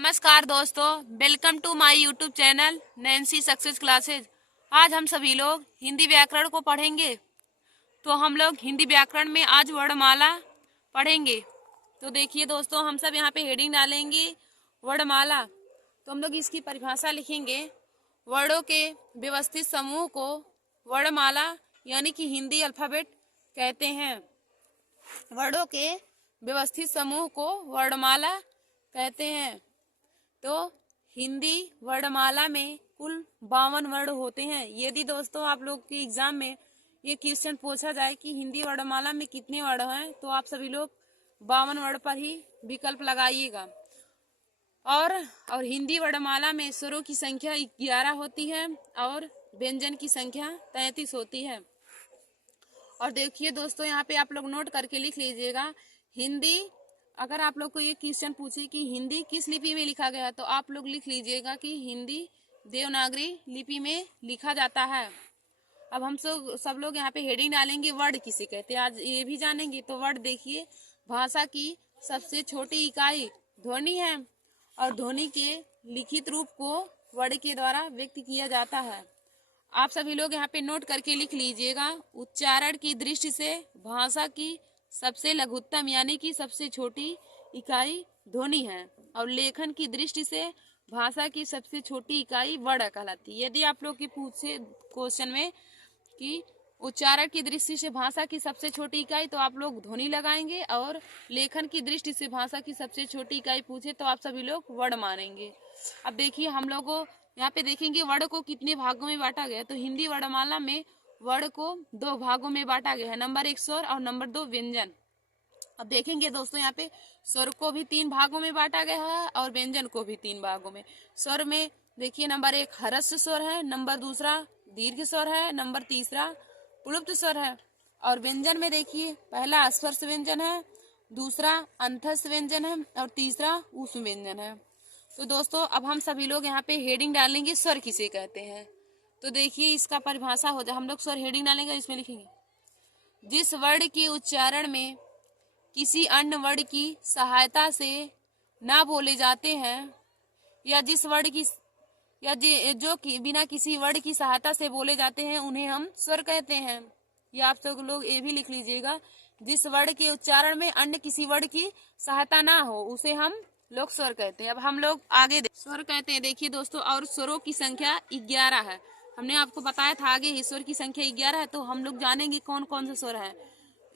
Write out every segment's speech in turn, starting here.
नमस्कार दोस्तों, welcome to my YouTube channel Nancy success classes. आज हम सभी लोग हिंदी व्याकरण को पढ़ेंगे। तो हम लोग हिंदी व्याकरण में आज वर्णमाला पढ़ेंगे। तो देखिए दोस्तों, हम सब यहाँ पे हेडिंग डालेंगे वर्णमाला। तो हम लोग इसकी परिभाषा लिखेंगे। वर्णों के व्यवस्थित समूह को वर्णमाला यानी कि हिंदी अल्फाबेट कहते हैं। वर्णों के व्यवस्थित समूह को वर्णमाला कहते हैं। तो हिंदी वर्णमाला में कुल 52 वर्ण होते हैं। यदि दोस्तों आप लोग के एग्जाम में ये क्वेश्चन पूछा जाए कि हिंदी वर्णमाला में कितने वर्ण हैं, तो आप सभी लोग 52 वर्ण पर ही विकल्प लगाइएगा। और हिंदी वर्णमाला में स्वरों की संख्या 11 होती है और व्यंजन की संख्या 33 होती है। और देखिए दोस्तों, यहाँ पे आप लोग नोट करके लिख लीजिएगा। हिंदी, अगर आप लोग को ये क्वेश्चन पूछे कि हिंदी किस लिपि में लिखा गया, तो आप लोग लिख लीजिएगा कि हिंदी देवनागरी लिपि में लिखा जाता है। अब हम सब लोग यहाँ पे हेडिंग डालेंगे वर्ड किसे कहते हैं, आज ये भी जानेंगे। तो वर्ड देखिए, भाषा की सबसे छोटी इकाई ध्वनि है और ध्वनि के लिखित रूप को वर्ड के द्वारा व्यक्त किया जाता है। आप सभी लोग यहाँ पे नोट करके लिख लीजिएगा। उच्चारण की दृष्टि से भाषा की सबसे लघुत्तम यानी कि सबसे छोटी इकाई ध्वनि है और लेखन की दृष्टि से भाषा की सबसे छोटी इकाई वर्ण कहलाती है। यदि आप लोग की पूछे क्वेश्चन में कि उच्चारण की दृष्टि से भाषा की सबसे छोटी इकाई, तो आप लोग ध्वनि लगाएंगे, और लेखन की दृष्टि से भाषा की सबसे छोटी इकाई पूछे तो आप सभी लोग वर्ण मानेंगे। अब देखिए, हम लोग यहाँ पे देखेंगे वर्ण को कितने भागों में बांटा गया। तो हिंदी वर्णमाला में वर्ण को 2 भागों में बांटा गया है, नंबर 1 स्वर और नंबर 2 व्यंजन। अब देखेंगे दोस्तों, यहाँ पे स्वर को भी 3 भागों में बांटा गया है और व्यंजन को भी 3 भागों में। स्वर में देखिए, नंबर 1 ह्रस्व स्वर है, नंबर 2 दीर्घ स्वर है, नंबर 3 प्लुप्त स्वर है। और व्यंजन में देखिए, पहला स्पर्श व्यंजन है, दूसरा अंतस्थ व्यंजन है और तीसरा ऊष्म व्यंजन है। तो दोस्तों, अब हम सभी लोग यहाँ पे हेडिंग डालेंगे स्वर किसे कहते हैं। तो देखिए, इसका परिभाषा हो जाए। हम लोग स्वर हेडिंग डालेंगे, इसमें लिखेंगे जिस वर्ण के उच्चारण में किसी अन्य वर्ण की सहायता से ना बोले जाते हैं या जिस वर्ण की जो कि बिना किसी वर्ण की सहायता से बोले जाते हैं, उन्हें हम स्वर कहते हैं। या आप सब लोग ये भी लिख लीजिएगा, जिस वर्ण के उच्चारण में अन्य किसी वर्ण की सहायता ना हो उसे हम लोग स्वर कहते हैं। अब हम लोग आगे स्वर कहते हैं। देखिए दोस्तों, और स्वरों की संख्या 11 है। हमने आपको बताया था आगे ही स्वर की संख्या 11 है। तो हम लोग जानेंगे कौन कौन से स्वर है।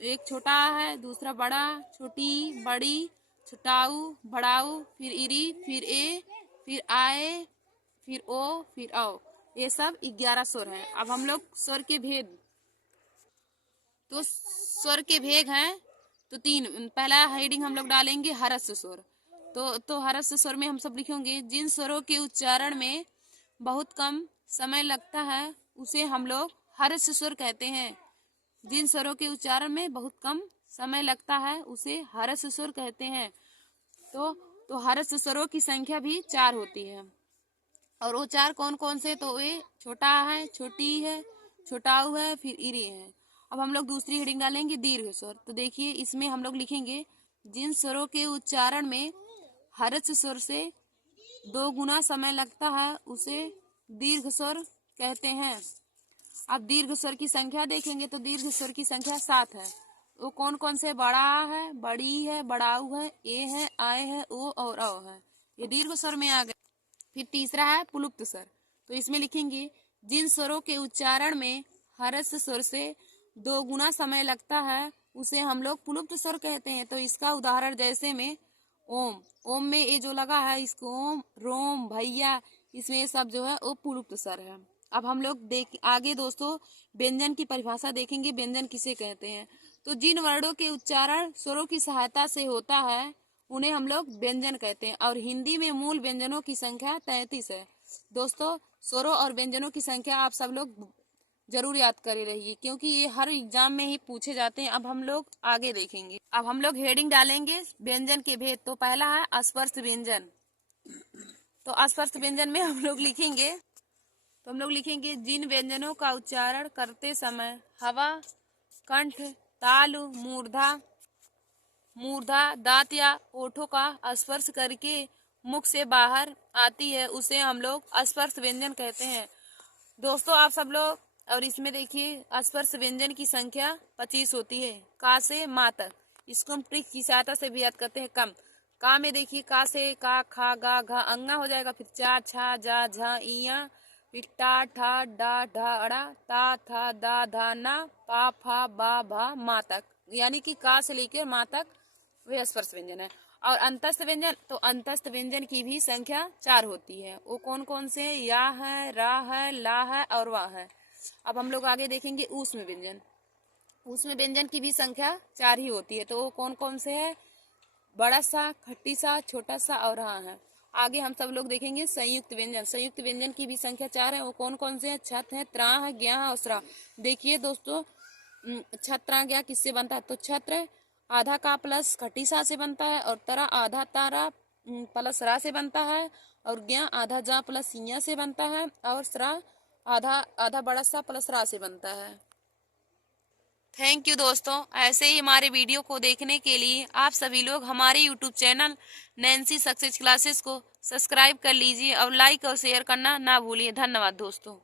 एक छोटा है, दूसरा बड़ा, छोटी, बड़ी, छोटाऊ, बड़ाऊ, फिर इरी, फिर ए, फिर आए, फिर ओ, फिर औ। ये सब 11 स्वर हैं। अब हम लोग स्वर के भेद, तो स्वर के भेद हैं तो 3। पहला हेडिंग हम लोग डालेंगे ह्रस्व स्वर। तो ह्रस्व स्वर में हम सब लिखेंगे जिन स्वरों के उच्चारण में बहुत कम समय लगता है उसे हम लोग ह्रस्व स्वर कहते हैं। जिन स्वरों के उच्चारण में बहुत कम समय लगता है उसे ह्रस्व स्वर कहते हैं। तो ह्रस्व स्वरों की संख्या भी 4 होती है। और वो 4 कौन कौन से, तो वे छोटा है, छोटी है, छोटाऊ है, फिर इरी है। अब हम लोग दूसरी हेडिंग डालेंगे दीर्घ स्वर। तो देखिए, इसमें हम लोग लिखेंगे जिन स्वरों के उच्चारण में ह्रस्व स्वर से 2 गुना समय लगता है उसे दीर्घ स्वर कहते हैं। अब दीर्घ स्वर की संख्या देखेंगे तो दीर्घ स्वर की संख्या 7 है। वो कौन कौन से, बड़ा है, बड़ी है, बड़ाऊ है, ए है, आए है, ओ और औ है। ये दीर्घ स्वर में आ गए। फिर तीसरा है प्लुप्त स्वर। तो इसमें लिखेंगे जिन स्वरों के उच्चारण में ह्रस्व स्वर से 2 गुना समय लगता है उसे हम लोग प्लुप्त स्वर कहते हैं। तो इसका उदाहरण जैसे में ओम, ओम में ये जो लगा है इसको ओम, रोम, भैया, इसमें ये सब जो है वो प्लुप्त स्वर है। अब हम लोग आगे दोस्तों व्यंजन की परिभाषा देखेंगे, व्यंजन किसे कहते हैं। तो जिन वर्णों के उच्चारण स्वरों की सहायता से होता है उन्हें हम लोग व्यंजन कहते हैं। और हिंदी में मूल व्यंजनों की संख्या 33 है। दोस्तों, स्वरों और व्यंजनों की संख्या आप सब लोग जरूर याद करे रहिए, क्योंकि ये हर एग्जाम में ही पूछे जाते हैं। अब हम लोग आगे देखेंगे। अब हम लोग हेडिंग डालेंगे व्यंजन के भेद। तो पहला है स्पर्श व्यंजन। तो स्पर्श व्यंजन में हम लोग लिखेंगे जिन व्यंजनों का उच्चारण करते समय हवा, कंठ, तालु, मूर्धा, दांत या ओठों का स्पर्श करके मुख से बाहर आती है उसे हम लोग स्पर्श व्यंजन कहते हैं। दोस्तों आप सब लोग, और इसमें देखिए स्पर्श व्यंजन की संख्या 25 होती है, का से मा तक। इसको हम ट्रिक की सहायता से भी याद करते हैं। कम का में देखिए का से का, खा, गा, घा अंगा हो जाएगा, फिर चा, छा, जा, झा, इया, फिर टा, ठा, डा, ढा, अड़ा, ता, था, दा, धा, ना, पा, फा, बा, भा, मा तक, यानी कि का से लेकर मा तक वे स्पर्श व्यंजन है। और अंतस्थ व्यंजन, तो अंतस्थ व्यंजन की भी संख्या 4 होती है। वो कौन कौन से? या है, रा है, ला है और वाह है। अब हम लोग आगे देखेंगे ऊष्म व्यंजन। ऊष्म व्यंजन की भी संख्या 4 ही होती है। तो वो कौन कौन से है? बड़ा सा, खट्टी सा, छोटा सा और हाँ है। आगे हम सब लोग देखेंगे संयुक्त व्यंजन। संयुक्त व्यंजन की भी संख्या 4 है। वो कौन कौन से हैं? छत है, त्रा है, ज्ञा है और स्रा। देखिए दोस्तों, छत्रा ज्ञा किससे बनता है? तो छत्र आधा का प्लस खट्टी सा से बनता है, और तरा आधा तारा प्लस रा से बनता है, और ज्ञा आधा जा प्लस सिया से बनता है, और स्रा आधा आधा बड़ा सा प्लस रा से बनता है। थैंक यू दोस्तों। ऐसे ही हमारे वीडियो को देखने के लिए आप सभी लोग हमारे YouTube channel Nancy success classes को सब्सक्राइब कर लीजिए और लाइक और शेयर करना ना भूलिए। धन्यवाद दोस्तों।